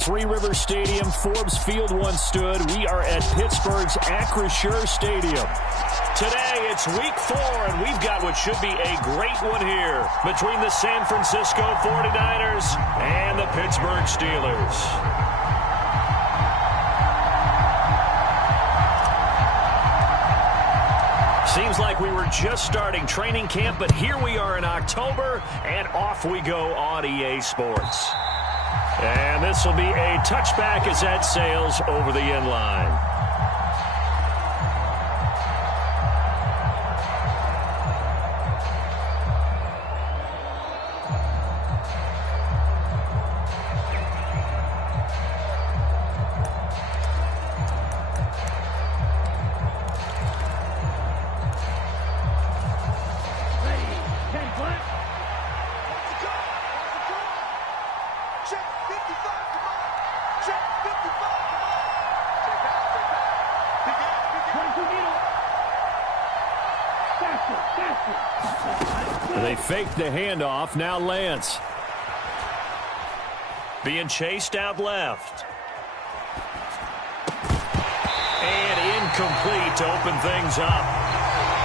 Three River Stadium, Forbes Field once stood. We are at Pittsburgh's Acrisure Stadium. Today, it's week 4, and we've got what should be a great one here between the San Francisco 49ers and the Pittsburgh Steelers. Seems like we were just starting training camp, but here we are in October, and off we go on EA Sports. And this will be a touchback as that sails over the end line. They faked the handoff. Now Lance. Being chased out left. And incomplete to open things up.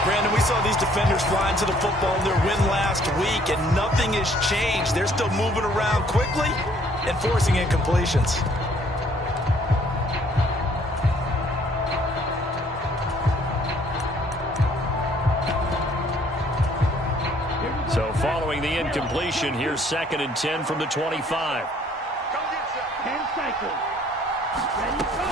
Brandon, we saw these defenders flying to the football in their win last week, and nothing has changed. They're still moving around quickly and forcing incompletions. So following the incompletion, here's 2nd and 10 from the 25. 10 cycles. Ready, go.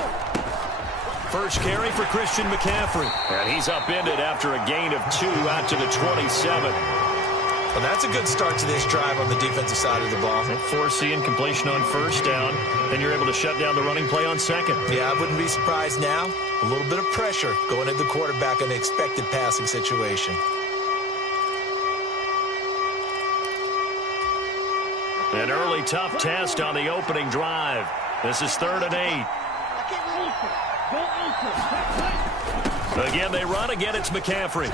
First carry for Christian McCaffrey. And he's upended after a gain of 2 out to the 27. Well, that's a good start to this drive on the defensive side of the ball. Force the incompletion on first down. Then you're able to shut down the running play on second. Yeah, I wouldn't be surprised now. A little bit of pressure going at the quarterback in an expected passing situation. An early tough test on the opening drive. This is 3rd and 8. Again, they run. Again, it's McCaffrey.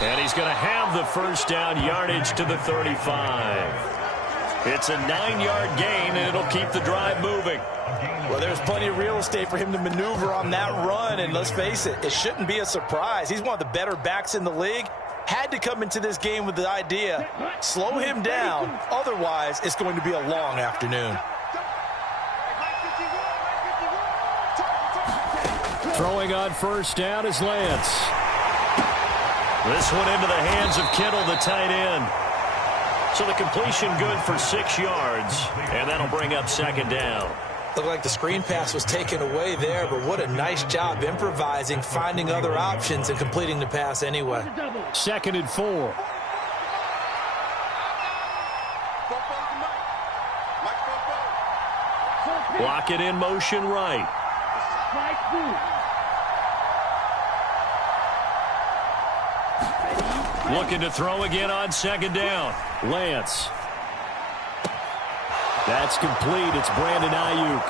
And he's going to have the first down yardage to the 35. It's a 9-yard gain, and it'll keep the drive moving. Well, there's plenty of real estate for him to maneuver on that run, and let's face it, it shouldn't be a surprise. He's one of the better backs in the league. Had to come into this game with the idea, slow him down, otherwise it's going to be a long afternoon. Throwing on first down is Lance. This one into the hands of Kittle, the tight end. So the completion good for 6 yards, and that'll bring up 2nd down. Looked like the screen pass was taken away there, but what a nice job improvising, finding other options, and completing the pass anyway. 2nd and 4. Block it in motion right. Looking to throw again on 2nd down. Lance. That's complete. It's Brandon Ayuk.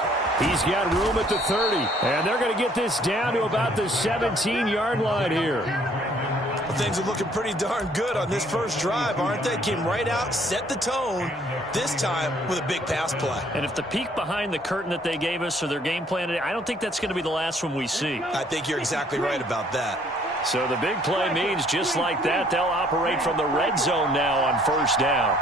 He's got room at the 30. And they're going to get this down to about the 17-yard line here. Well, things are looking pretty darn good on this first drive, aren't they? Came right out, set the tone, this time with a big pass play. And if the peek behind the curtain that they gave us or their game plan, I don't think that's going to be the last one we see. I think you're exactly right about that. So the big play means just like that, they'll operate from the red zone now on first down.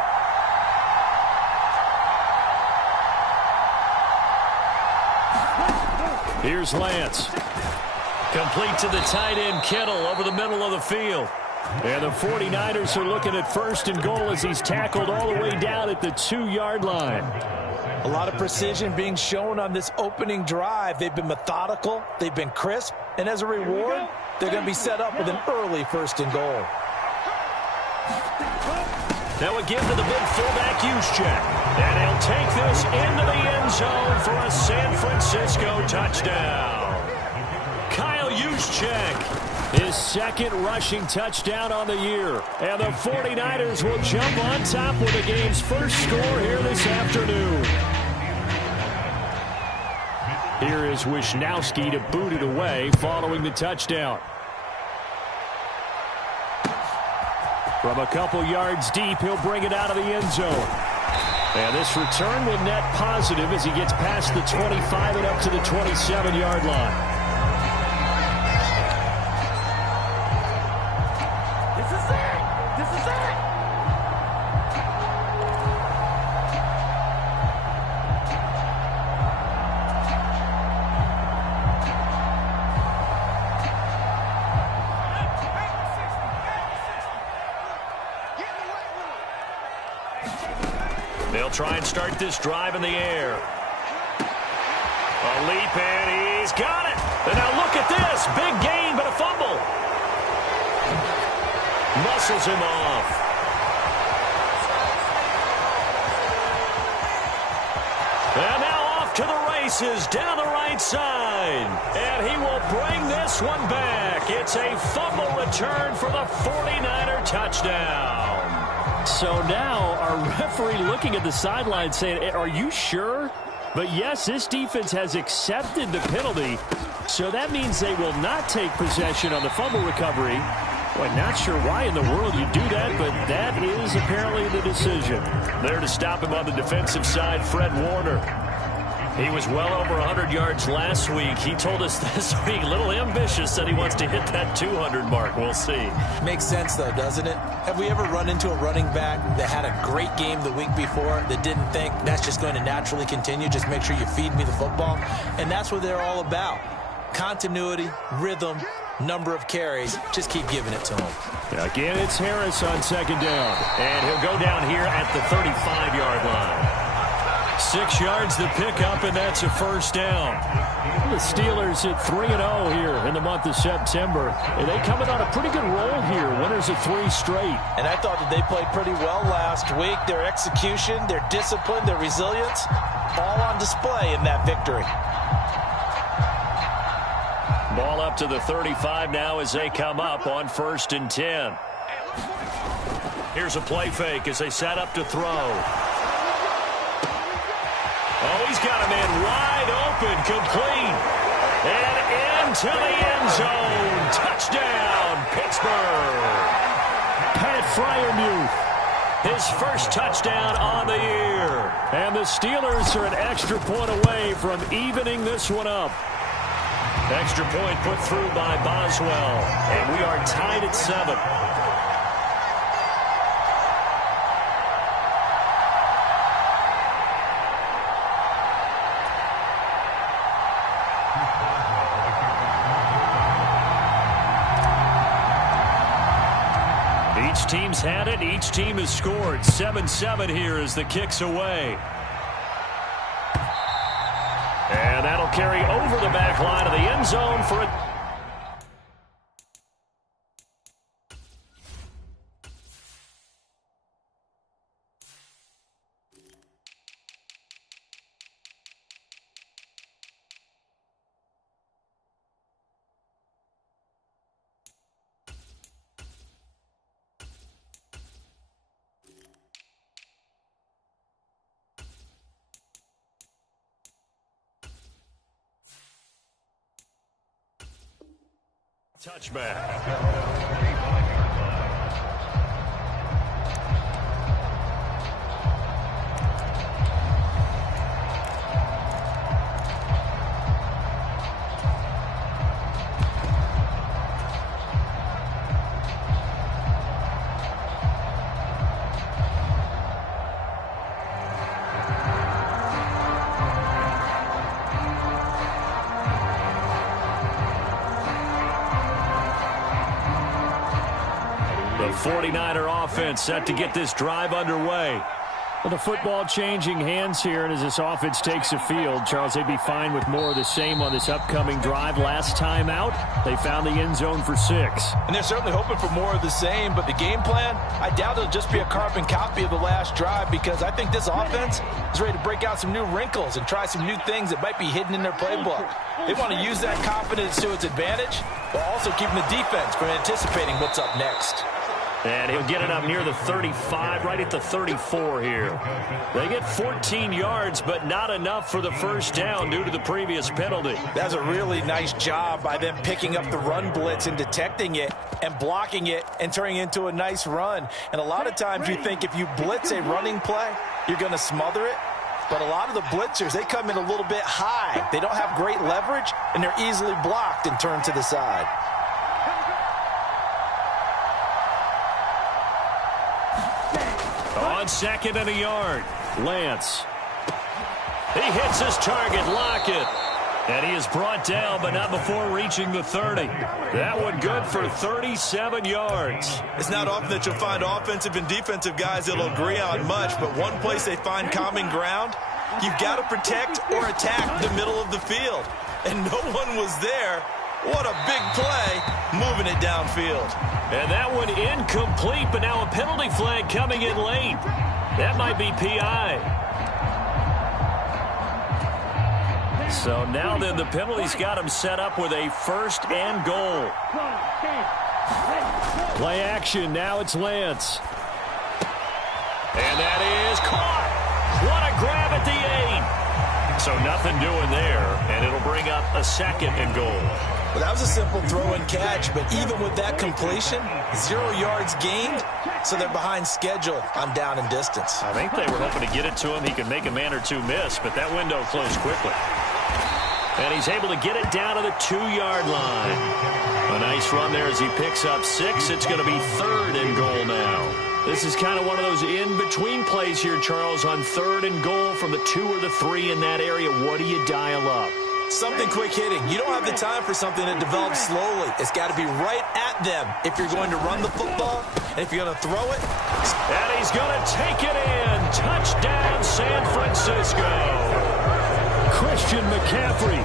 Here's Lance. Complete to the tight end, Kittle, over the middle of the field. And the 49ers are looking at 1st and goal as he's tackled all the way down at the 2-yard line. A lot of precision being shown on this opening drive. They've been methodical, they've been crisp, and as a reward, they're going to be set up with an early 1st and goal. Now again to the big fullback Juszczyk. And he'll take this into the end zone for a San Francisco touchdown. Kyle Juszczyk, his 2nd rushing touchdown on the year. And the 49ers will jump on top with the game's first score here this afternoon. Here is Wisnowski to boot it away following the touchdown. From a couple yards deep, he'll bring it out of the end zone. And this return will net positive as he gets past the 25 and up to the 27-yard line. This is it! This is it! They'll try and start this drive in the air. A leap, and he's got it. And now look at this. Big gain, but a fumble. Muscles him off. And now off to the races down the right side. And he will bring this one back. It's a fumble return for the 49er touchdown. So now our referee looking at the sideline saying, are you sure? But yes, this defense has accepted the penalty. So that means they will not take possession on the fumble recovery. Well, not sure why in the world you do that, but that is apparently the decision. There to stop him on the defensive side, Fred Warner. He was well over 100 yards last week. He told us this week, a little ambitious, that he wants to hit that 200 mark. We'll see. Makes sense, though, doesn't it? Have we ever run into a running back that had a great game the week before that didn't think that's just going to naturally continue? Just make sure you feed me the football. And that's what they're all about. Continuity, rhythm, number of carries. Just keep giving it to him. Again, it's Harris on second down. And he'll go down here at the 35-yard line. 6 yards the pickup, and that's a first down. The Steelers at 3-0 here in the month of September. And they coming on a pretty good roll here. Winners of 3 straight. And I thought that they played pretty well last week. Their execution, their discipline, their resilience, all on display in that victory. Ball up to the 35 now as they come up on 1st and 10. Here's a play fake as they set up to throw. Oh, he's got a man wide open, complete. And into the end zone. Touchdown, Pittsburgh. Pat Freiermuth, his first touchdown on the year. And the Steelers are an extra point away from evening this one up. Extra point put through by Boswell. And we are tied at 7. Each team's had it. Each team has scored. 7-7 here as the kick's away. And that'll carry over the back line of the end zone for a... touchback. The 49er offense set to get this drive underway. Well, the football changing hands here, and as this offense takes the field, Charles, they'd be fine with more of the same on this upcoming drive. Last time out, they found the end zone for 6. And they're certainly hoping for more of the same, but the game plan, I doubt it'll just be a carbon copy of the last drive, because I think this offense is ready to break out some new wrinkles and try some new things that might be hidden in their playbook. They want to use that confidence to its advantage, while also keeping the defense from anticipating what's up next. And he'll get it up near the 35, right at the 34 here. They get 14 yards, but not enough for the first down due to the previous penalty. That's a really nice job by them picking up the run blitz and detecting it and blocking it and turning it into a nice run. And a lot of times you think if you blitz a running play, you're going to smother it. But a lot of the blitzers, they come in a little bit high. They don't have great leverage, and they're easily blocked and turned to the side. On 2nd and a yard, Lance. He hits his target, Lockett. And he is brought down, but not before reaching the 30. That one good for 37 yards. It's not often that you'll find offensive and defensive guys that'll agree on much, but one place they find common ground, you've got to protect or attack the middle of the field. And no one was there. What a big play, moving it downfield. And that one incomplete, but now a penalty flag coming in late. That might be PI. So now then the penalty's got him set up with a 1st and goal. Play action, now it's Lance. And that is caught. What a grab at the 8. So nothing doing there, and it'll bring up a 2nd and goal. Well, that was a simple throw and catch, but even with that completion, 0 yards gained, so they're behind schedule on down and distance. I think they were hoping to get it to him. He could make a man or two miss, but that window closed quickly. And he's able to get it down to the 2-yard line. A nice run there as he picks up 6. It's going to be 3rd and goal now. This is kind of one of those in-between plays here, Charles, on 3rd and goal from the 2 or the 3 in that area. What do you dial up? Something quick hitting. You don't have the time for something that develops slowly. It's got to be right at them if you're going to run the football, and if you're going to throw it. And he's going to take it in. Touchdown, San Francisco. Christian McCaffrey.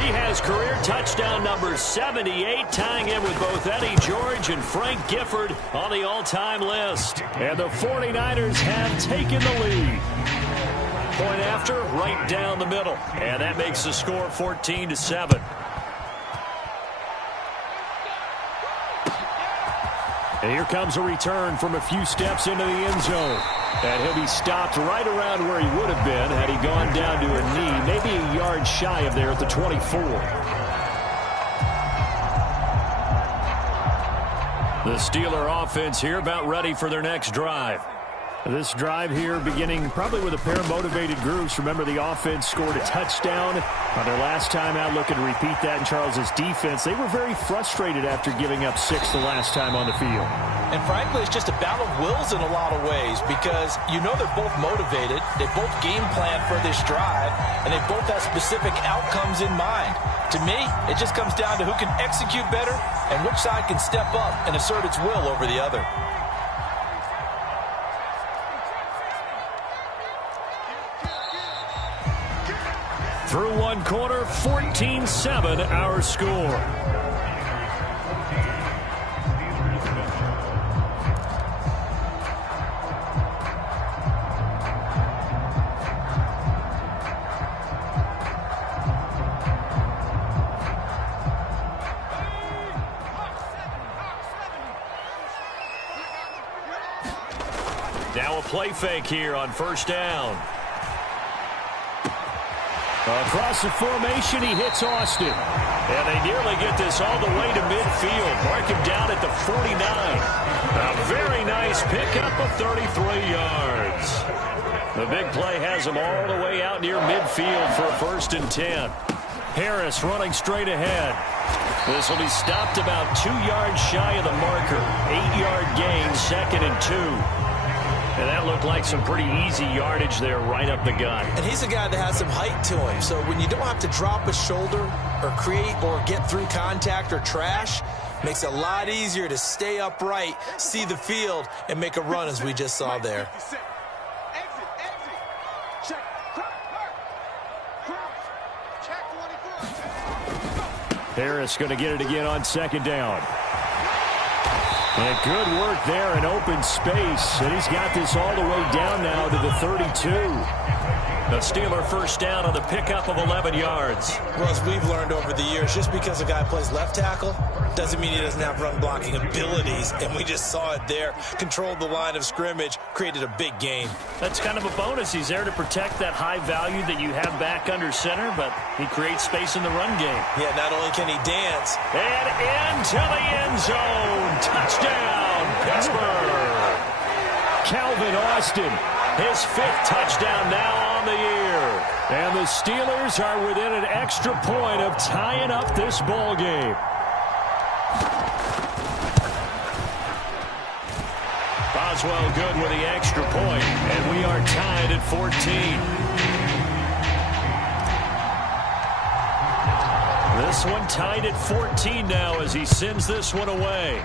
He has career touchdown number 78, tying him with both Eddie George and Frank Gifford on the all-time list. And the 49ers have taken the lead. Point after, right down the middle. And that makes the score 14-7. And here comes a return from a few steps into the end zone. And he'll be stopped right around where he would have been had he gone down to a knee, maybe a yard shy of there at the 24. The Steeler offense here about ready for their next drive. This drive here beginning probably with a pair of motivated groups. Remember, the offense scored a touchdown on their last time out. Looking to repeat that in Charles's defense. They were very frustrated after giving up 6 the last time on the field. And frankly, it's just a battle of wills in a lot of ways because you know they're both motivated. They both game plan for this drive, and they both have specific outcomes in mind. To me, it just comes down to who can execute better and which side can step up and assert its will over the other. Through one quarter, 14-7 our score. Now a play fake here on 1st down. Across the formation, he hits Austin. And they nearly get this all the way to midfield. Mark him down at the 49. A very nice pickup of 33 yards. The big play has him all the way out near midfield for a 1st and 10. Harris running straight ahead. This will be stopped about 2 yards shy of the marker. 8-yard gain, 2nd and 2. And that looked like some pretty easy yardage there right up the gut. And he's a guy that has some height to him. So when you don't have to drop a shoulder or create or get through contact or trash, makes it a lot easier to stay upright, see the field, and make a run as we just saw there. Harris going to get it again on 2nd down. And good work there in open space. And he's got this all the way down now to the 32. The Steeler 1st down on the pickup of 11 yards. Well, as we've learned over the years, just because a guy plays left tackle doesn't mean he doesn't have run blocking abilities. And we just saw it there. Controlled the line of scrimmage, created a big gain. That's kind of a bonus. He's there to protect that high value that you have back under center, but he creates space in the run game. Yeah, not only can he dance. And into the end zone. Touchdown, Pittsburgh. Calvin Austin His 5th touchdown now on the year. And the Steelers are within an extra point of tying up this ball game. Boswell good with the extra point, and we are tied at 14. This one tied at 14 now as he sends this one away.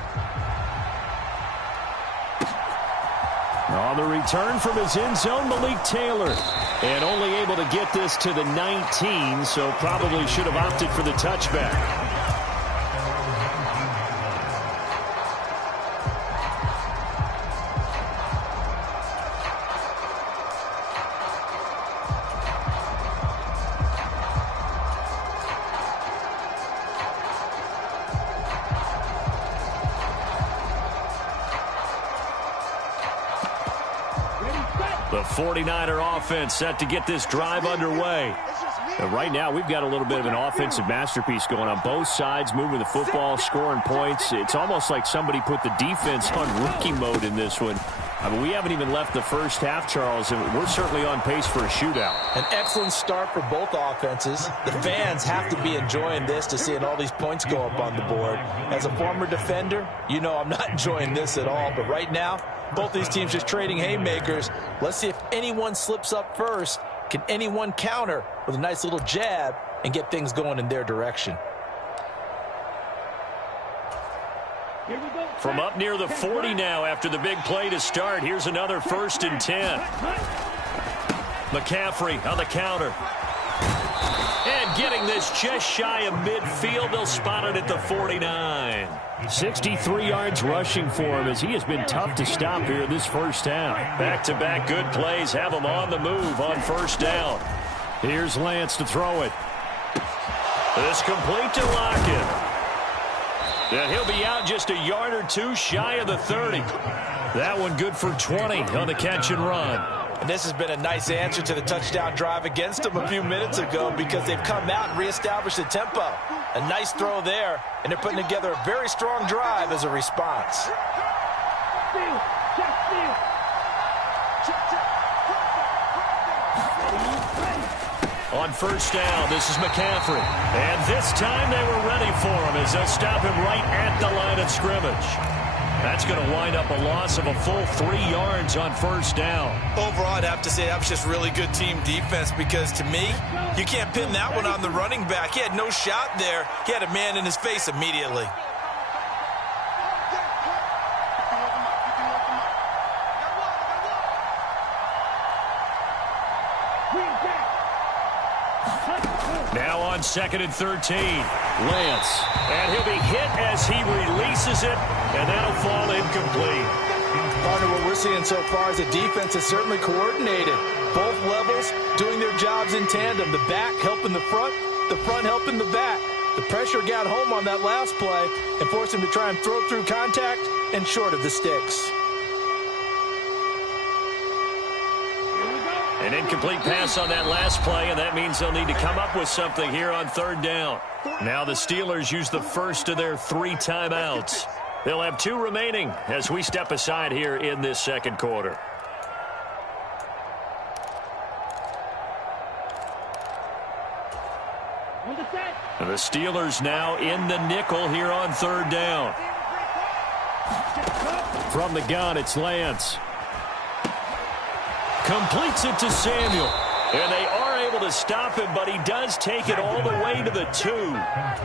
On the return from his end zone, Malik Taylor. And only able to get this to the 19, so probably should have opted for the touchback. The 49er offense set to get this drive underway. And right now, we've got a little bit of an offensive masterpiece going on both sides, moving the football, scoring points. It's almost like somebody put the defense on rookie mode in this one. I mean, we haven't even left the first half, Charles, and we're certainly on pace for a shootout. An excellent start for both offenses. The fans have to be enjoying this to seeing all these points go up on the board. As a former defender, you know I'm not enjoying this at all. But right now, both these teams just trading haymakers. Let's see if anyone slips up first. Can anyone counter with a nice little jab and get things going in their direction? From up near the 40 now after the big play to start. Here's another 1st and 10. McCaffrey on the counter. And getting this just shy of midfield. They'll spot it at the 49. 63 yards rushing for him as he has been tough to stop here this first half. Back-to-back good plays have him on the move on 1st down. Here's Lance to throw it. This complete to Lockett. And he'll be out just a yard or two shy of the 30. That one good for 20 on the catch and run. And this has been a nice answer to the touchdown drive against them a few minutes ago because they've come out and reestablished the tempo. A nice throw there, and they're putting together a very strong drive as a response. On 1st down, this is McCaffrey. And this time they were ready for him as they'll stop him right at the line of scrimmage. That's going to wind up a loss of a full 3 yards on 1st down. Overall, I'd have to say that was just really good team defense because, to me, you can't pin that one on the running back. He had no shot there. He had a man in his face immediately. Now on 2nd and 13. Lance. And he'll be hit as he releases it, and that'll fall incomplete. Partner, what we're seeing so far is the defense is certainly coordinated. Both levels doing their jobs in tandem. The back helping the front helping the back. The pressure got home on that last play and forced him to try and throw through contact and short of the sticks. An incomplete pass on that last play, and that means they'll need to come up with something here on 3rd down. Now the Steelers use the first of their 3 timeouts. They'll have 2 remaining as we step aside here in this 2nd quarter. The Steelers now in the nickel here on 3rd down. From the gun, it's Lance. Completes it to Samuel. And they are able to stop him, but he does take it all the way to the 2.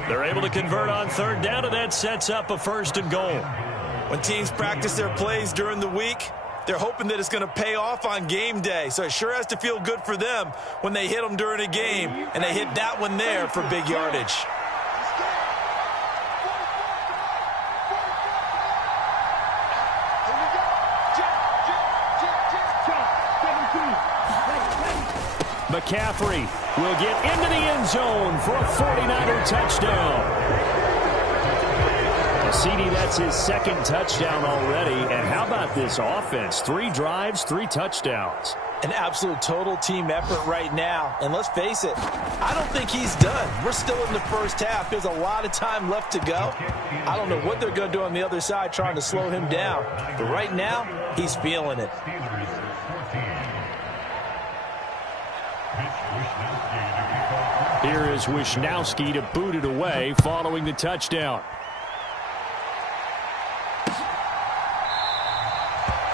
They're able to convert on 3rd down, and that sets up a 1st and goal. When teams practice their plays during the week, they're hoping that it's going to pay off on game day. So it sure has to feel good for them when they hit them during a game, and they hit that one there for big yardage. McCaffrey will get into the end zone for a 49er touchdown. CD, that's his 2nd touchdown already. And how about this offense? 3 drives, 3 touchdowns. An absolute total team effort right now. And let's face it, I don't think he's done. We're still in the first half. There's a lot of time left to go. I don't know what they're going to do on the other side trying to slow him down. But right now, he's feeling it. Here is Wisnowski to boot it away following the touchdown.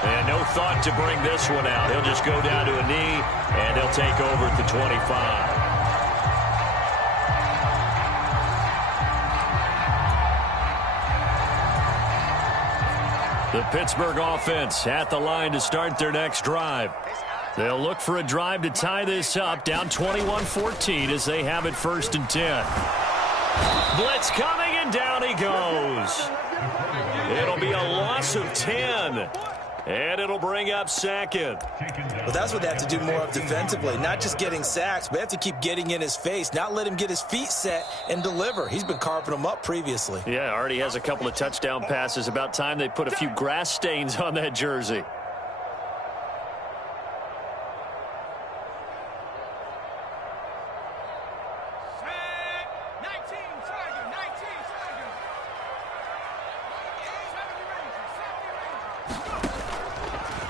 And no thought to bring this one out. He'll just go down to a knee, and he'll take over at the 25. The Pittsburgh offense at the line to start their next drive. They'll look for a drive to tie this up, down 21-14 as they have it 1st and 10. Blitz coming, and down he goes. It'll be a loss of 10. And it'll bring up 2nd. Well, that's what they have to do more of defensively. Not just getting sacks, but they have to keep getting in his face, not let him get his feet set and deliver. He's been carving them up previously. Yeah, already has a couple of touchdown passes. About time they put a few grass stains on that jersey.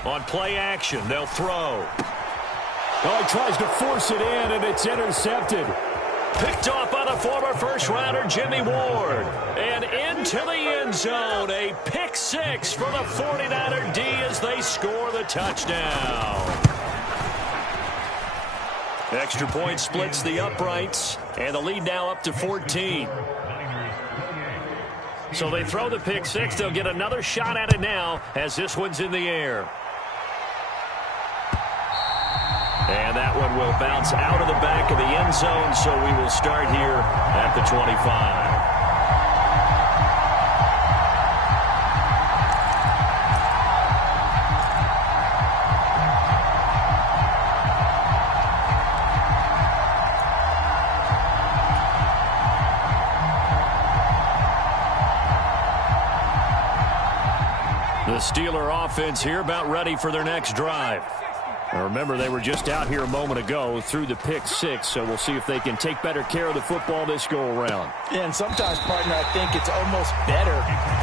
On play action, they'll throw. Oh, he tries to force it in, and it's intercepted. Picked off by the former first-rounder Jimmy Ward. And into the end zone, a pick 6 for the 49er D as they score the touchdown. Extra point splits the uprights, and the lead now up to 14. So they throw the pick 6. They'll get another shot at it now as this one's in the air. And that one will bounce out of the back of the end zone, so we will start here at the 25. The Steeler offense here about ready for their next drive. Now remember, they were just out here a moment ago through the pick 6, so we'll see if they can take better care of the football this go-around. Yeah, and sometimes, partner, I think it's almost better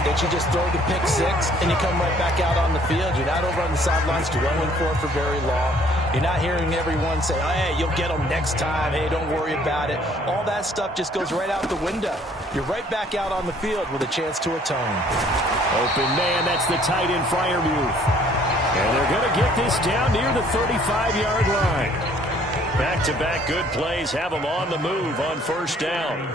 that you just throw the pick 6 and you come right back out on the field. You're not over on the sidelines dwelling for it for very long. You're not hearing everyone say, oh, hey, you'll get them next time. Hey, don't worry about it. All that stuff just goes right out the window. You're right back out on the field with a chance to atone. Open man, that's the tight end, Freiermuth. And they're going to get this down near the 35-yard line. Back-to-back good plays have them on the move on 1st down.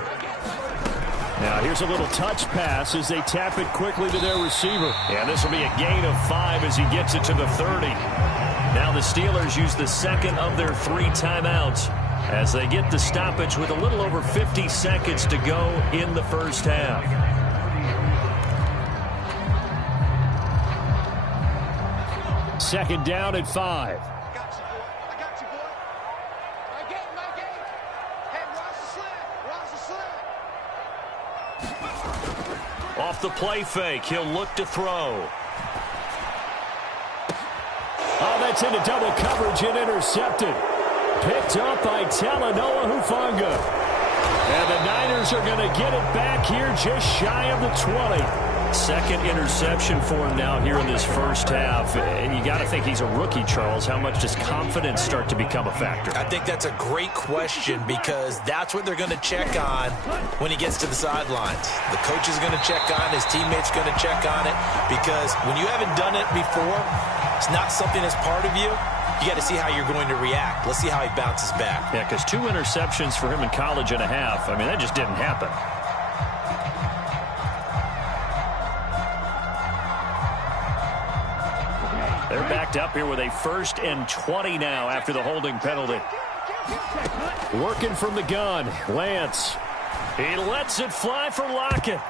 Now here's a little touch pass as they tap it quickly to their receiver. And this will be a gain of 5 as he gets it to the 30. Now the Steelers use the 2nd of their 3 timeouts as they get the stoppage with a little over 50 seconds to go in the 1st half. 2nd down at 5. I got you, boy. My game. Hey, watch the sled. Off the play fake, he'll look to throw. Oh, that's into double coverage and intercepted. Picked up by Talanoa Hufanga. And the Niners are going to get it back here just shy of the 20. 2nd interception for him now here in this 1st half. And you got to think he's a rookie, Charles. How much does confidence start to become a factor? I think that's a great question because that's what they're going to check on when he gets to the sidelines. The coach is going to check on it. His teammates are going to check on it because when you haven't done it before, it's not something that's part of you. You got to see how you're going to react. Let's see how he bounces back. Yeah, because 2 interceptions for him in college and a half. I mean, that just didn't happen. They're backed up here with a 1st and 20 now after the holding penalty. Working from the gun, Lance. He lets it fly for Lockett.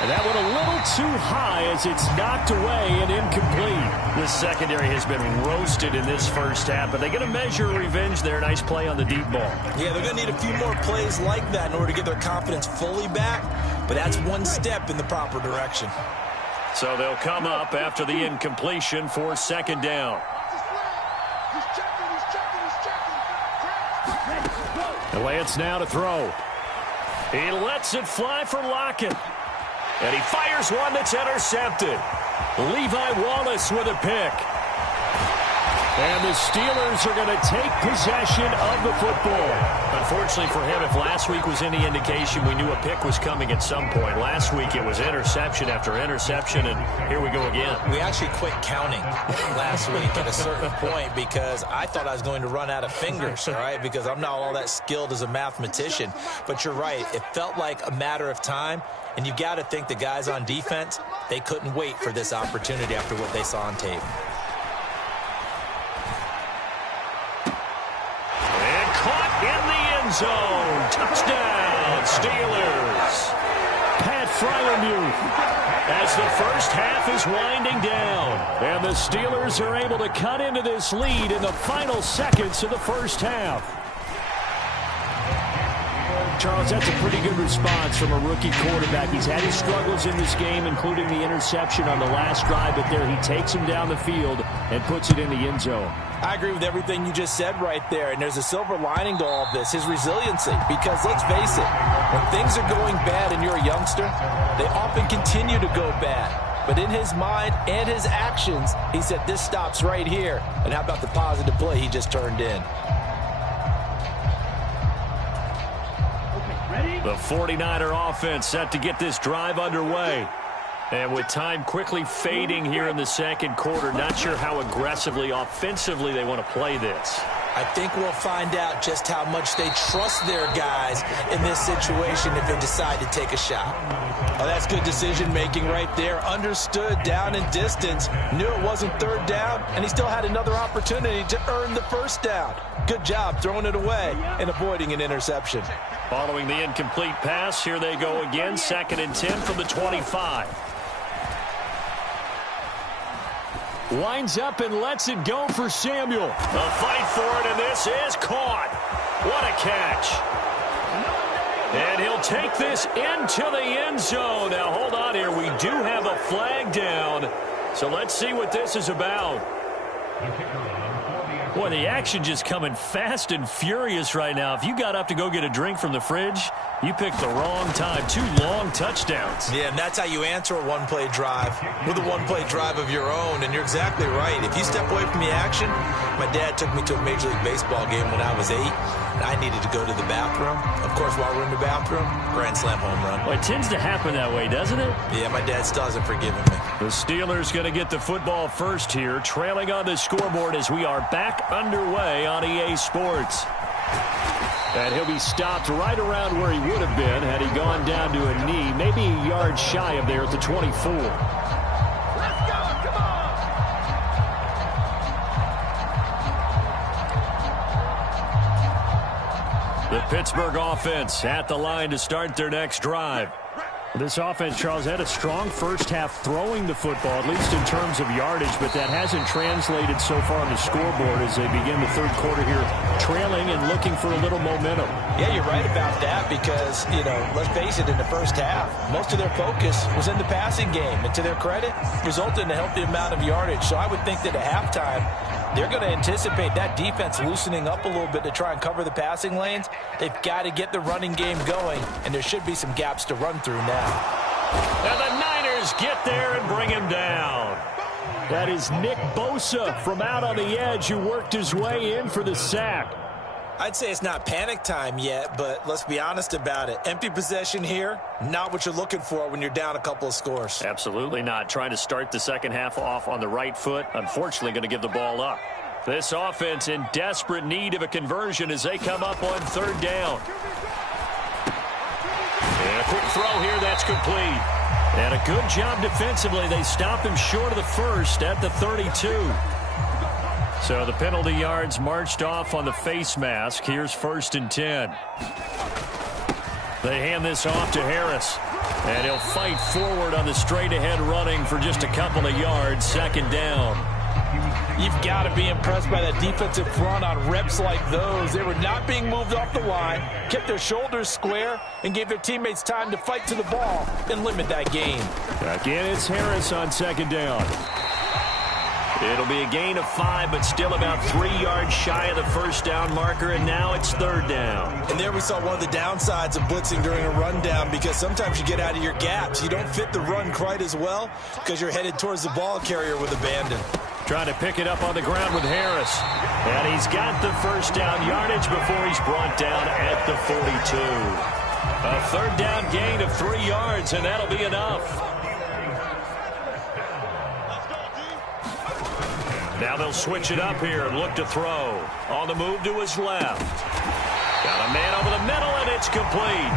And that went a little too high as it's knocked away and incomplete. The secondary has been roasted in this 1st half, but they get a measure of revenge there. Nice play on the deep ball. Yeah, they're going to need a few more plays like that in order to get their confidence fully back, but that's one step in the proper direction. So they'll come up after the incompletion for 2nd down. And Lance now to throw. He lets it fly for Lockett. And he fires one that's intercepted. Levi Wallace with a pick. And the Steelers are going to take possession of the football. Unfortunately for him, if last week was any indication, we knew a pick was coming at some point. Last week it was interception after interception, and here we go again. We actually quit counting last week at a certain point because I thought I was going to run out of fingers, all right, because I'm not all that skilled as a mathematician. But you're right. It felt like a matter of time, and you got to think the guys on defense, they couldn't wait for this opportunity after what they saw on tape. In the end zone. Touchdown, Steelers. Pat Freiermuth as the first half is winding down. And the Steelers are able to cut into this lead in the final seconds of the first half. Charles, that's a pretty good response from a rookie quarterback. He's had his struggles in this game, including the interception on the last drive, but there he takes him down the field and puts it in the end zone. I agree with everything you just said right there, and there's a silver lining to all of this, his resiliency. Because let's face it, when things are going bad and you're a youngster, they often continue to go bad. But in his mind and his actions, he said, this stops right here. And how about the positive play he just turned in? The 49er offense set to get this drive underway. And with time quickly fading here in the second quarter, not sure how aggressively, offensively they want to play this. I think we'll find out just how much they trust their guys in this situation if they decide to take a shot. Oh, that's good decision-making right there. Understood down and distance. Knew it wasn't third down, and he still had another opportunity to earn the first down. Good job throwing it away and avoiding an interception. Following the incomplete pass, here they go again. 2nd and 10 from the 25. Winds up and lets it go for Samuel. A fight for it, and this is caught. What a catch. And he'll take this into the end zone. Now, hold on here. We do have a flag down. So let's see what this is about. Boy, the action just coming fast and furious right now. If you got up to go get a drink from the fridge, you picked the wrong time. 2 long touchdowns. Yeah, and that's how you answer a one-play drive with a one-play drive of your own. And you're exactly right. If you step away from the action, my dad took me to a Major League Baseball game when I was 8, and I needed to go to the bathroom. Of course, while we're in the bathroom, grand slam home run. Well, it tends to happen that way, doesn't it? Yeah, my dad still hasn't forgiven me. The Steelers going to get the football first here, trailing on the scoreboard as we are back underway on EA Sports. And he'll be stopped right around where he would have been had he gone down to a knee, maybe a yard shy of there at the 24. Let's go, come on! The Pittsburgh offense at the line to start their next drive. This offense, Charles, had a strong first half throwing the football, at least in terms of yardage, but that hasn't translated so far on the scoreboard as they begin the third quarter here, trailing and looking for a little momentum. Yeah, you're right about that because, let's face it, in the first half, most of their focus was in the passing game. And to their credit, resulted in a healthy amount of yardage. So I would think that at halftime, they're going to anticipate that defense loosening up a little bit to try and cover the passing lanes. They've got to get the running game going, and there should be some gaps to run through now. And the Niners get there and bring him down. That is Nick Bosa from out on the edge who worked his way in for the sack. I'd say it's not panic time yet, but let's be honest about it. Empty possession here, not what you're looking for when you're down a couple of scores. Absolutely not. Trying to start the second half off on the right foot. Unfortunately, going to give the ball up. This offense in desperate need of a conversion as they come up on third down. And a quick throw here, that's complete. And a good job defensively. They stop him short of the first at the 32. So the penalty yards marched off on the face mask. Here's 1st and 10. They hand this off to Harris. And he'll fight forward on the straight-ahead running for just a couple of yards. 2nd down. You've got to be impressed by that defensive front on reps like those. They were not being moved off the line, kept their shoulders square, and gave their teammates time to fight to the ball and limit that gain. Again, it's Harris on 2nd down. It'll be a gain of 5, but still about 3 yards shy of the first down marker, and now it's 3rd down. And there we saw one of the downsides of blitzing during a rundown because sometimes you get out of your gaps. You don't fit the run quite as well because you're headed towards the ball carrier with abandon. Trying to pick it up on the ground with Harris. And he's got the first down yardage before he's brought down at the 42. A third down gain of 3 yards, and that'll be enough. Now they'll switch it up here and look to throw. On the move to his left. Got a man over the middle, and it's complete.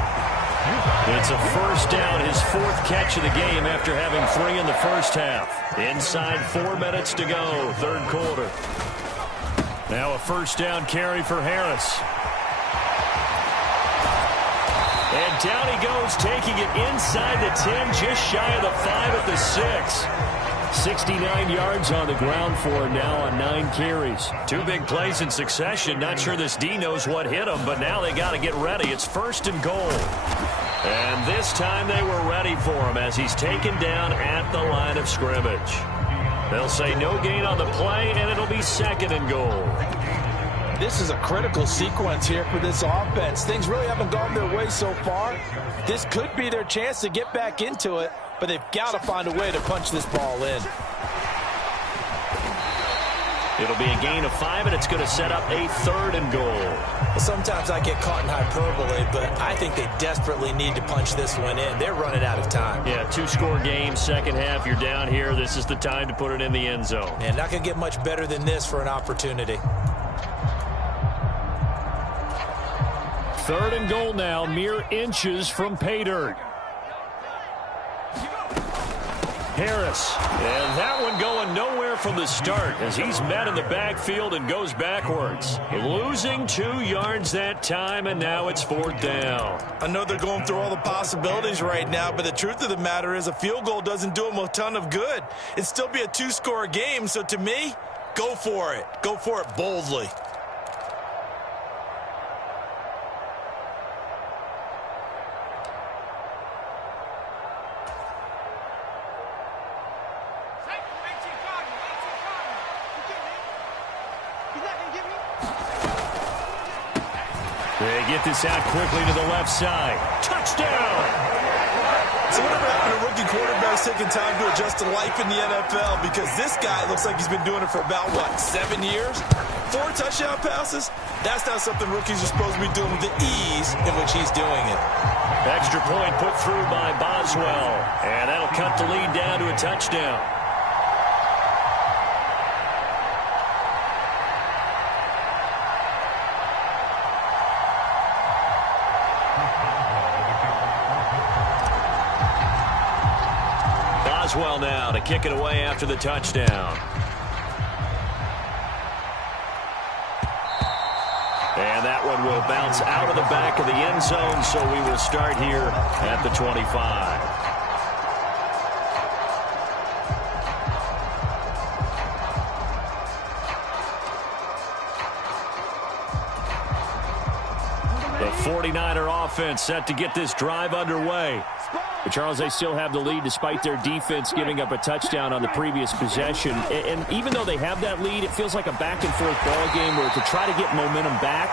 It's a first down, his 4th catch of the game after having 3 in the first half. Inside 4 minutes to go, 3rd quarter. Now a first down carry for Harris. And down he goes, taking it inside the 10, just shy of the 5 at the 6. 69 yards on the ground for him now on 9 carries. 2 big plays in succession. Not sure this D knows what hit him, but now they got to get ready. It's 1st and goal. And this time they were ready for him as he's taken down at the line of scrimmage. They'll say no gain on the play, and it'll be 2nd and goal. This is a critical sequence here for this offense. Things really haven't gone their way so far. This could be their chance to get back into it, but they've got to find a way to punch this ball in. It'll be a gain of 5, and it's going to set up a 3rd and goal. Sometimes I get caught in hyperbole, but I think they desperately need to punch this one in. They're running out of time. Yeah, 2-score game, second half. You're down here. This is the time to put it in the end zone. And not going to get much better than this for an opportunity. 3rd and goal now, mere inches from pay dirt. Harris, and that one going nowhere from the start as he's met in the backfield and goes backwards. Losing 2 yards that time, and now it's 4th down. I know they're going through all the possibilities right now, but the truth of the matter is a field goal doesn't do them a ton of good. It'd still be a 2-score game, so to me, go for it. Go for it boldly. They get this out quickly to the left side. Touchdown! So whatever happened to rookie quarterbacks taking time to adjust to life in the NFL? Because this guy looks like he's been doing it for about, 7 years? 4 touchdown passes? That's not something rookies are supposed to be doing with the ease in which he's doing it. Extra point put through by Boswell. And that'll cut the lead down to a touchdown. Boswell now to kick it away after the touchdown. And that one will bounce out of the back of the end zone, so we will start here at the 25. The 49er offense set to get this drive underway. But, Charles, they still have the lead despite their defense giving up a touchdown on the previous possession. And even though they have that lead, it feels like a back-and-forth ball game where to try to get momentum back,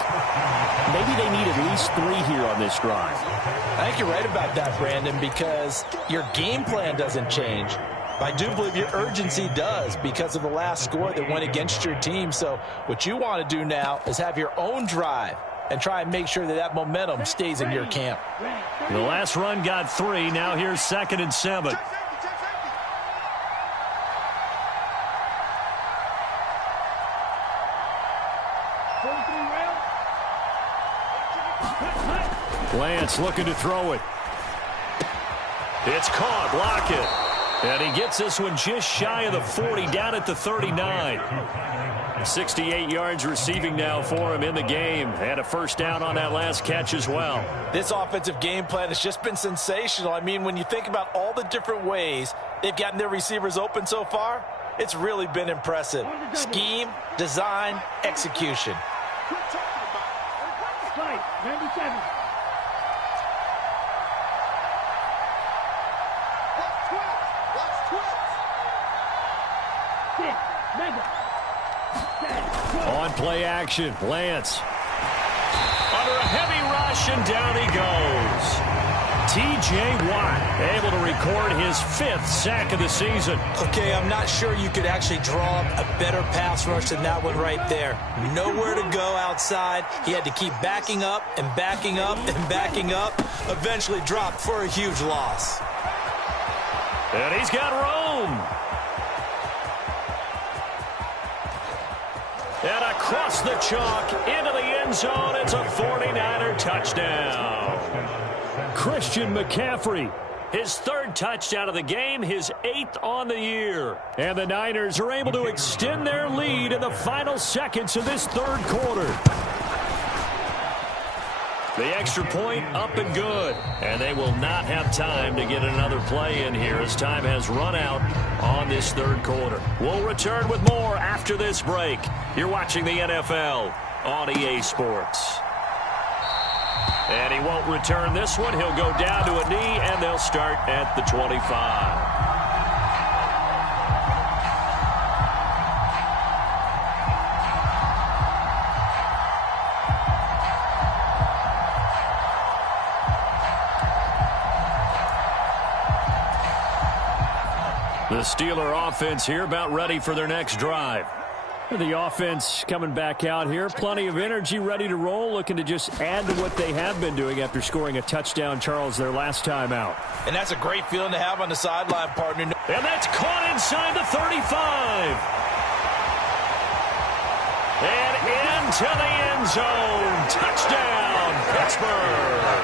maybe they need at least 3 here on this drive. I think you're right about that, Brandon, because your game plan doesn't change. I do believe your urgency does because of the last score that went against your team. So what you want to do now is have your own drive and try and make sure that that momentum stays in your camp. The last run got 3. Now here's 2nd and 7. Lance looking to throw it. It's caught. Lockett. And he gets this one just shy of the 40, down at the 39. 68 yards receiving now for him in the game. And a first down on that last catch as well. This offensive game plan has just been sensational. I mean, when you think about all the different ways they've gotten their receivers open so far, it's really been impressive. Scheme, design, execution. On play action, Lance. Under a heavy rush, and down he goes. J.J. Watt able to record his 5th sack of the season. Okay, I'm not sure you could actually draw up a better pass rush than that one right there. Nowhere to go outside. He had to keep backing up and backing up and backing up. Eventually dropped for a huge loss. And he's got room. And across the chalk into the end zone. It's a 49er touchdown. Christian McCaffrey, his 3rd touchdown of the game, his 8th on the year. And the Niners are able to extend their lead in the final seconds of this 3rd quarter. The extra point up and good. And they will not have time to get another play in here as time has run out on this 3rd quarter. We'll return with more after this break. You're watching the NFL on EA Sports. And he won't return this one. He'll go down to a knee, and they'll start at the 25. The Steeler offense here about ready for their next drive. The offense coming back out here. Plenty of energy, ready to roll, looking to just add to what they have been doing after scoring a touchdown, Charles, their last time out. And that's a great feeling to have on the sideline, partner. And that's caught inside the 35. And into the end zone. Touchdown, Pittsburgh.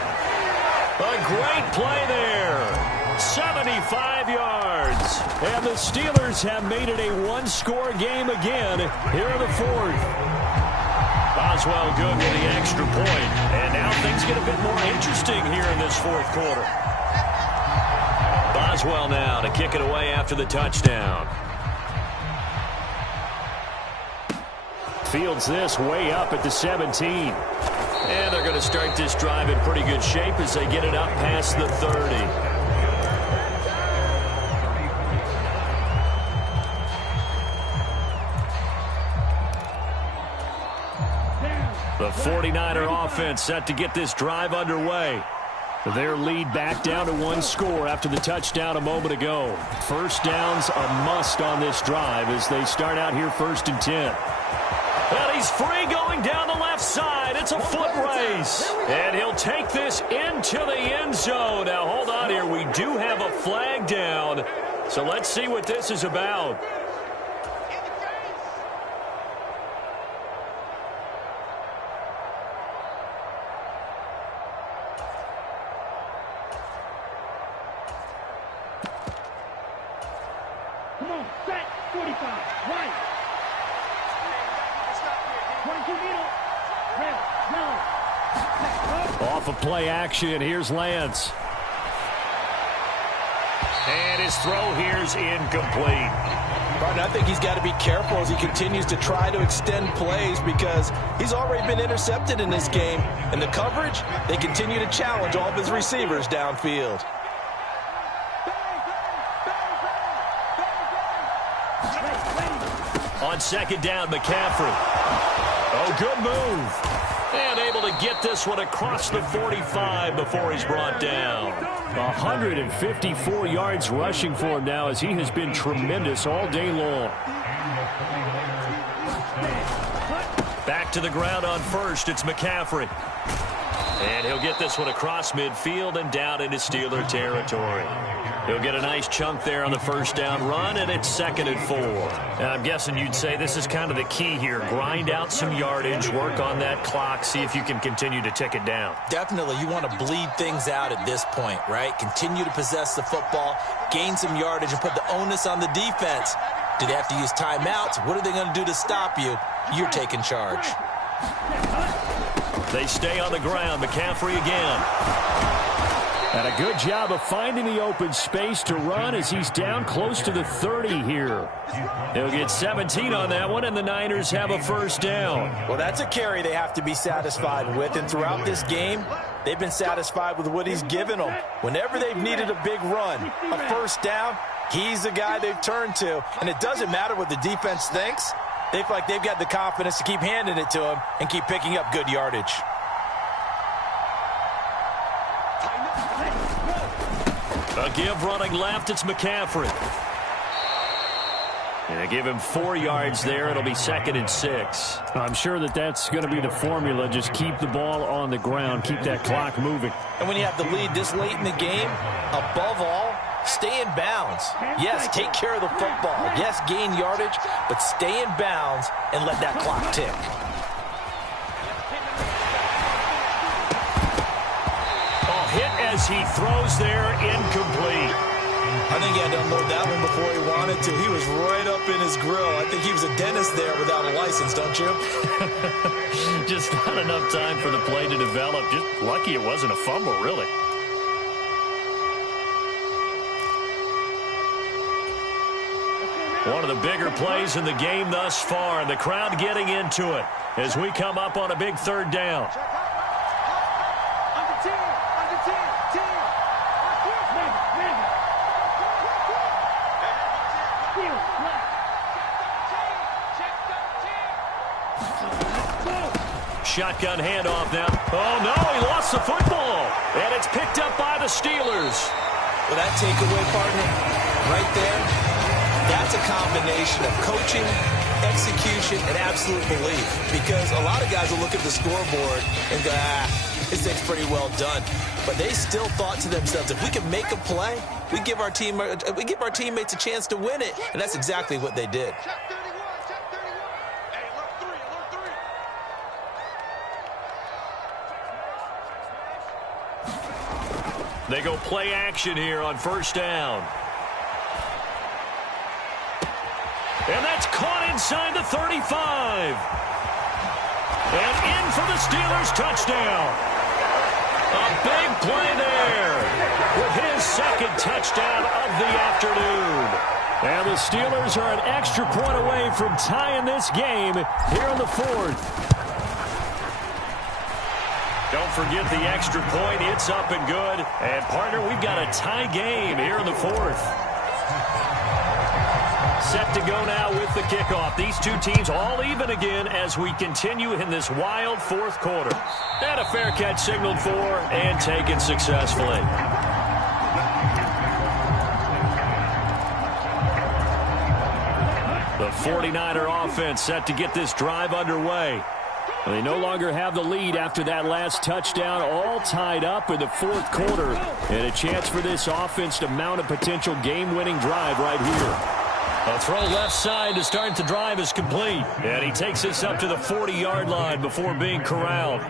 A great play there. 75 yards. And the Steelers have made it a one-score game again here in the 4th. Boswell good with the extra point. And now things get a bit more interesting here in this 4th quarter. Boswell now to kick it away after the touchdown. Fields this way up at the 17. And they're going to start this drive in pretty good shape as they get it up past the 30. The 49er offense set to get this drive underway. Their lead back down to 1 score after the touchdown a moment ago. First down's a must on this drive as they start out here 1st and 10. And he's free going down the left side. It's a foot race. And he'll take this into the end zone. Now, hold on here. We do have a flag down. So let's see what this is about. Come on, set, 45, right. 22 middle, red, yellow. Off of play action, here's Lance. And his throw here's incomplete. Martin, I think he's got to be careful as he continues to try to extend plays because he's already been intercepted in this game. And the coverage, they continue to challenge all of his receivers downfield. On 2nd down, McCaffrey. Oh, good move. And able to get this one across the 45 before he's brought down. 154 yards rushing for him now as he has been tremendous all day long. Back to the ground on 1st, it's McCaffrey. And he'll get this one across midfield and down into Steeler territory. He'll get a nice chunk there on the 1st down run, and it's 2nd and 4. And I'm guessing you'd say this is kind of the key here. Grind out some yardage, work on that clock, see if you can continue to tick it down. Definitely, you want to bleed things out at this point, right? Continue to possess the football, gain some yardage, and put the onus on the defense. Do they have to use timeouts? What are they going to do to stop you? You're taking charge. They stay on the ground. McCaffrey again. And a good job of finding the open space to run as he's down close to the 30 here. He'll get 17 on that one, and the Niners have a 1st down. Well, that's a carry they have to be satisfied with, and throughout this game, they've been satisfied with what he's given them. Whenever they've needed a big run, a 1st down, he's the guy they've turned to, and it doesn't matter what the defense thinks. They feel like they've got the confidence to keep handing it to him and keep picking up good yardage. A give running left, it's McCaffrey. And they give him 4 yards there. It'll be 2nd and 6. I'm sure that's going to be the formula. Just keep the ball on the ground. Keep that clock moving. And when you have the lead this late in the game, above all, stay in bounds. Yes, take care of the football. Yes, gain yardage, but stay in bounds and let that clock tick. Hit as he throws there, incomplete. I think he had to unload that one before he wanted to. He was right up in his grill. I think he was a dentist there without a license, don't you? Just not enough time for the play to develop. Just lucky it wasn't a fumble, really. One of the bigger plays in the game thus far, and the crowd getting into it as we come up on a big 3rd down. Shotgun handoff now. Oh, no, he lost the football. And it's picked up by the Steelers. Well, that takeaway, partner, right there, that's a combination of coaching, execution, and absolute belief. Because a lot of guys will look at the scoreboard and go, this thing's pretty well done. But they still thought to themselves, if we can make a play, we give our teammates a chance to win it. And that's exactly what they did. They go play action here on 1st down. And that's caught inside the 35. And in for the Steelers touchdown. A big play there with his 2nd touchdown of the afternoon. And the Steelers are an extra point away from tying this game here in the 4th. Don't forget the extra point. It's up and good. And, partner, we've got a tie game here in the 4th. Set to go now with the kickoff. These two teams all even again as we continue in this wild 4th quarter. And a fair catch signaled for and taken successfully. The 49er offense set to get this drive underway. They no longer have the lead after that last touchdown, all tied up in the 4th quarter. And a chance for this offense to mount a potential game-winning drive right here. A throw left side to start the drive is complete. And he takes this up to the 40-yard line before being corralled.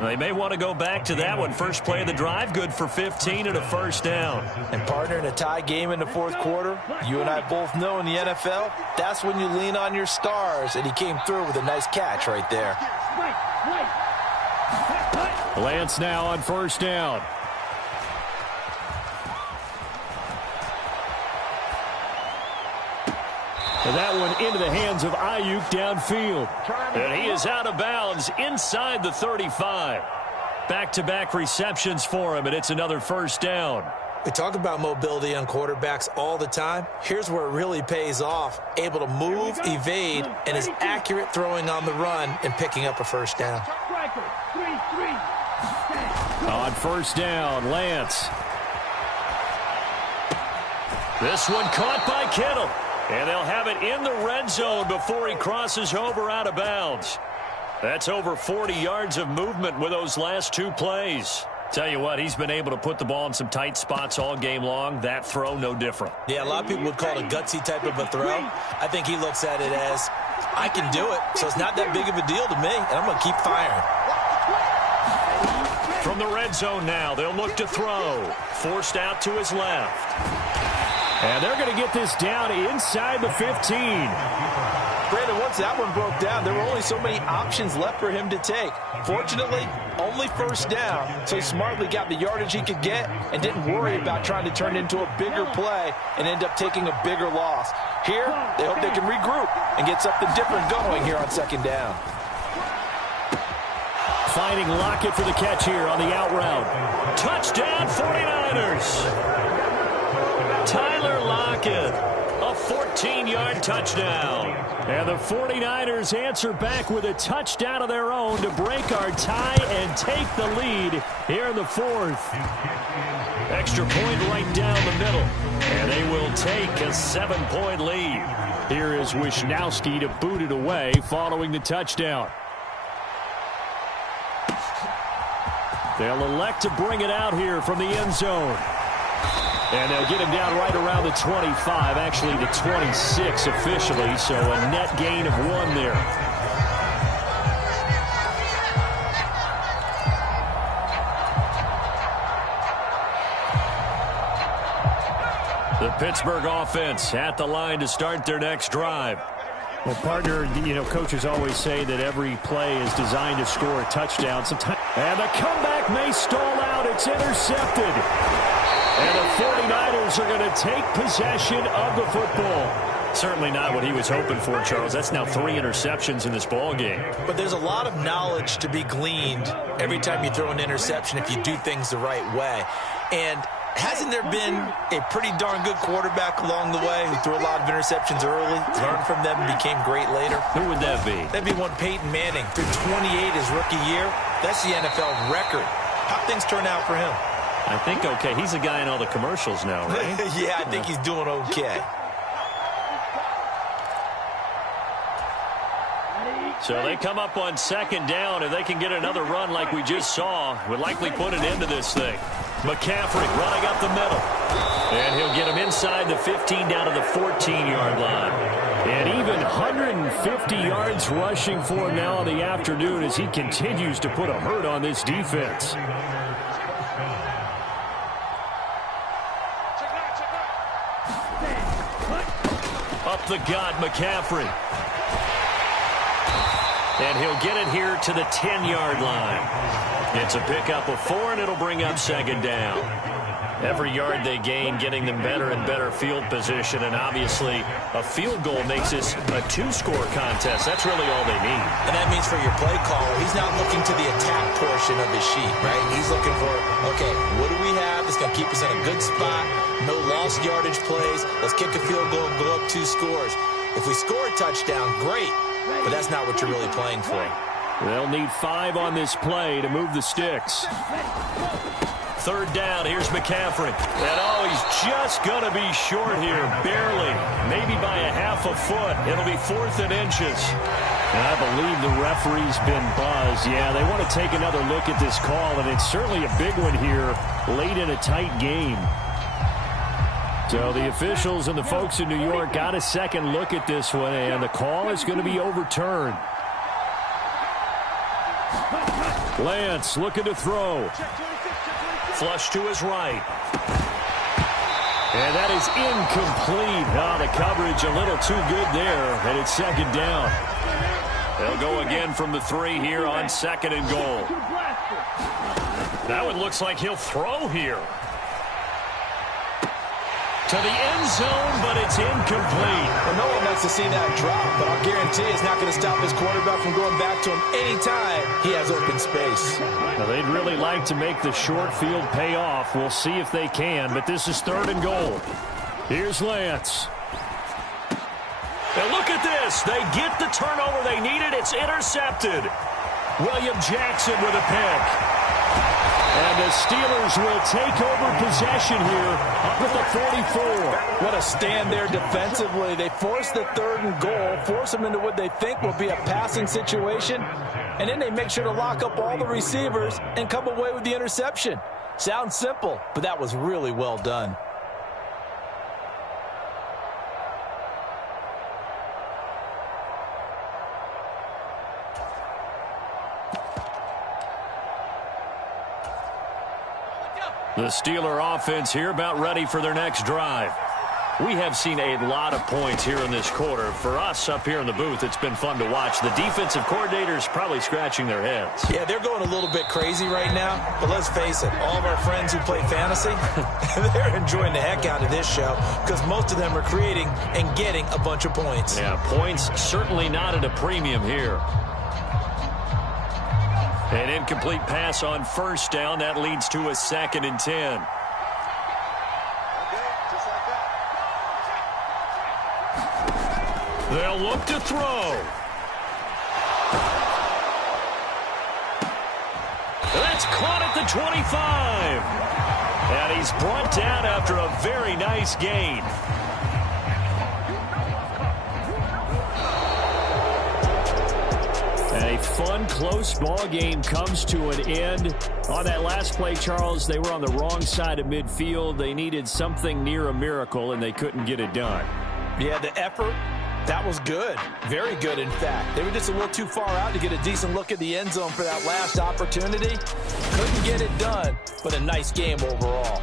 They may want to go back to that one. First play of the drive, good for 15 and a 1st down. And, partner, in a tie game in the 4th quarter, you and I both know in the NFL, that's when you lean on your stars. And he came through with a nice catch right there. Lance now on 1st down. And that one into the hands of Ayuk downfield. And he is out of bounds inside the 35. Back-to-back receptions for him, and it's another 1st down. We talk about mobility on quarterbacks all the time. Here's where it really pays off. Able to move, evade, and is accurate throwing on the run and picking up a 1st down. On 1st down, Lance. This one caught by Kittle. And they'll have it in the red zone before he crosses over out of bounds. That's over 40 yards of movement with those last 2 plays. Tell you what, he's been able to put the ball in some tight spots all game long. That throw, no different. Yeah, a lot of people would call it a gutsy type of a throw. I think he looks at it as, I can do it, so it's not that big of a deal to me, and I'm going to keep firing. From the red zone now, they'll look to throw. Forced out to his left. And they're going to get this down inside the 15. Brandon, once that one broke down, there were only so many options left for him to take. Fortunately, only 1st down, so he smartly got the yardage he could get and didn't worry about trying to turn it into a bigger play and end up taking a bigger loss. Here, they hope they can regroup and get something different going here on 2nd down. Finding Lockett for the catch here on the out route. Touchdown 49ers. Tyler Lockett, a 14-yard touchdown. And the 49ers answer back with a touchdown of their own to break our tie and take the lead here in the fourth. Extra point right down the middle. And they will take a 7-point lead. Here is Wisnowski to boot it away following the touchdown. They'll elect to bring it out here from the end zone. And they'll get him down right around the 25, actually the 26 officially, so a net gain of 1 there. The Pittsburgh offense at the line to start their next drive. Well, partner, coaches always say that every play is designed to score a touchdown. And the comeback may stall out. It's intercepted. And the 49ers are going to take possession of the football. Certainly not what he was hoping for, Charles. That's now 3 interceptions in this ball game. But there's a lot of knowledge to be gleaned every time you throw an interception if you do things the right way. And hasn't there been a pretty darn good quarterback along the way who threw a lot of interceptions early, learned from them, and became great later? Who would that be? That'd be one Peyton Manning. Threw 28 his rookie year. That's the NFL record. How'd things turn out for him? I think okay. He's a guy in all the commercials now, right? Yeah, I think he's doing okay. So they come up on 2nd down. If they can get another run like we just saw, would likely put an end to this thing. McCaffrey running up the middle. And he'll get him inside the 15 down to the 14-yard line. And even 150 yards rushing for him now in the afternoon as he continues to put a hurt on this defense. Up the gut, McCaffrey. And he'll get it here to the 10-yard line. It's a pickup of 4, and it'll bring up 2nd down. Every yard they gain, getting them better and better field position, and obviously a field goal makes this a 2-score contest. That's really all they need. And that means for your play caller, he's not looking to the attack portion of his sheet, right? He's looking for, okay, what do we have that's going to keep us in a good spot? No lost yardage plays. Let's kick a field goal and go up 2 scores. If we score a touchdown, great, but that's not what you're really playing for. They'll need 5 on this play to move the sticks. 3rd down, here's McCaffrey. And he's just going to be short here, barely. Maybe by a half a foot. It'll be 4th and inches. And I believe the referee's been buzzed. Yeah, they want to take another look at this call, and it's certainly a big one here late in a tight game. So the officials and the folks in New York got a second look at this one, and the call is going to be overturned. Lance looking to throw. Flush to his right. And that is incomplete. The coverage a little too good there, and it's 2nd down. They'll go again from the 3 here on 2nd and goal. That one looks like he'll throw here. To the end zone, but it's incomplete. Well, no one likes to see that drop, but I'll guarantee it's not going to stop his quarterback from going back to him anytime he has open space. Now, they'd really like to make the short field pay off. We'll see if they can, but this is 3rd and goal. Here's Lance. And look at this. They get the turnover they needed. It's intercepted. William Jackson with a pick. And the Steelers will take over possession here up at the 44. What a stand there defensively. They force the 3rd and goal, force them into what they think will be a passing situation, and then they make sure to lock up all the receivers and come away with the interception. Sounds simple, but that was really well done. The Steeler offense here about ready for their next drive. We have seen a lot of points here in this quarter. For us up here in the booth, it's been fun to watch. The defensive coordinators probably scratching their heads. Yeah, they're going a little bit crazy right now. But let's face it, all of our friends who play fantasy, they're enjoying the heck out of this show because most of them are creating and getting a bunch of points. Yeah, points certainly not at a premium here. An incomplete pass on 1st down. That leads to a 2nd and 10. They'll look to throw. That's caught at the the 25. And he's brought down after a very nice gain. And a fun, close ball game comes to an end. On that last play, Charles, they were on the wrong side of midfield. They needed something near a miracle, and they couldn't get it done. Yeah, the effort, that was good. Very good, in fact. They were just a little too far out to get a decent look at the end zone for that last opportunity. Couldn't get it done, but a nice game overall.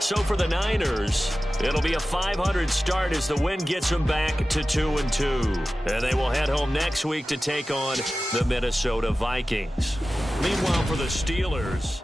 So for the Niners, it'll be a 500 start as the win gets them back to 2-2. And they will head home next week to take on the Minnesota Vikings. Meanwhile, for the Steelers,